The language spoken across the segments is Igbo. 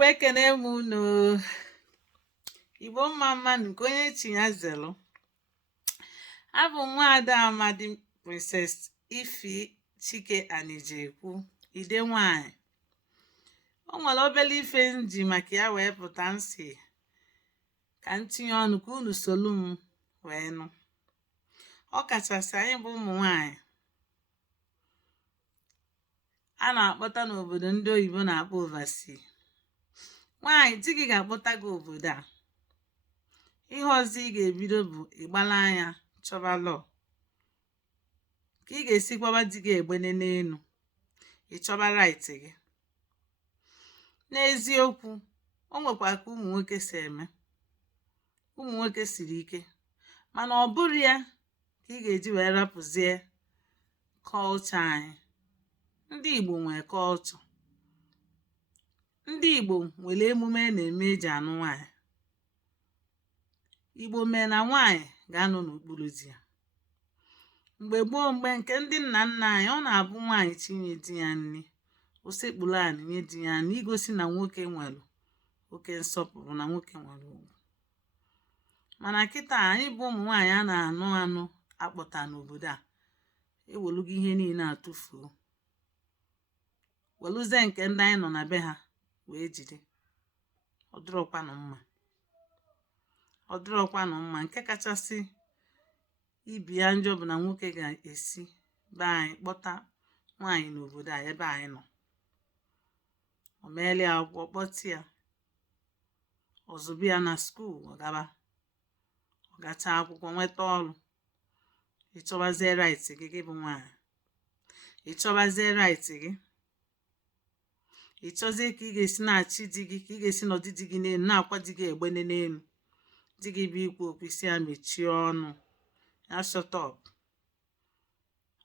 Igbo ekene m unu. Igbo mma nke onye chi ya zelu. Abụ nwaada Amadi Princess Ifi Chike Adaigbo ide nwanyị. O nwere obele ife nji maka ya wee pụta nsị ka ntinye ọnụ ka unu solu m wee nụ. Ọ kachasị anyị bụ ụmụ nwanyị a na-akpọta n'obodo ndị oyibo na-akpọ overseas. Nwanyị di gị ga-akpọta gị obodo a, ihe ọzọ ị ga-ebido bụ ịgbala anya chọba lọọ ka ị ga-esi gbaba di gị egbene n'elu, ịchọba right gị. N'eziokwu, o nwekwa ka ụmụ nwoke si eme. Ụmụ nwoke siri ike, mana ọ bụrụ ya ka ị ga-eji wee rapụzie kọlchọ anyị. Ndị Igbo nwere kọlchọ. Ndị Igbo nwere emume na-eme eji anụ nwanyị. Igbo mee na nwanyị ga-anọ n'okpuru di ya. Mgbe gboo, mgbe nke ndị nna nna anyị, ọ na-abụ nwanyị chinye di ya nri, o sekpuru anị nye di ya nri, igosi na nwoke nwere oke nsọpụrụ, na nwoke nwere ugwu. Mana kịta anyị bụ ụmụ nwanyị a na-anụ anụ akpọta n'obodo a, ewelugo ihe niile atụfuo, weluzie nke ndị anyị nọ na be ha wee jide. Ọ dịrọkwanụ mma. Ọ dịrọkwanụ mma. Nke kachasị ibi ya njọ bụ na nwoke ga-esi be anyị kpọta nwaanyị n'obodo a ebe anyị nọ. O meela ya akwụkwọ, kpọta ya, ọzụbụ ya na skuul, ọ gaba, ọ gachaa akwụkwọ, nweta ọrụ. Ịchọbazie right gị, gị bụ nwaanyị. Ịchọbazie right gị. Ịchọzie ka ị ga-esi na-achị di gị, ka ị ga-esi nọdụ di gị n'elu, na-akwa di gị egbene n'elu. Di gị bụ ikwu okwu, isi ya mechie ọnụ, ya shut up.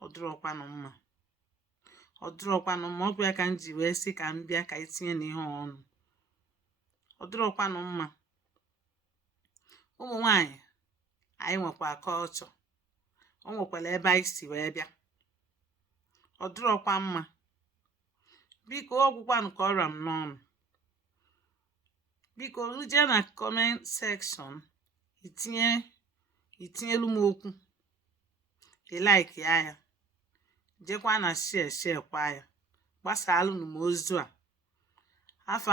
Ọ dịrọkwanụ mma. Ọ dịrọkwanụ mma. Ọ bụ ya ka m ji wee sị ka m bịa ka itinye n'ihe ọnụ. Ọ dịrọkwanụ mma. Ụmụ nwanyị anyị nwekwa kọlchọ. O nwekwara ebe anyị si wee bịa. Ọ dịrọkwa mma. Biko ọgwụkwanụ ka ọra m n'ọnụ. Biko rujee na comment section itinyelu m okwu, like ya, jekwa na share kwa ya, gbasalụ m ozu a.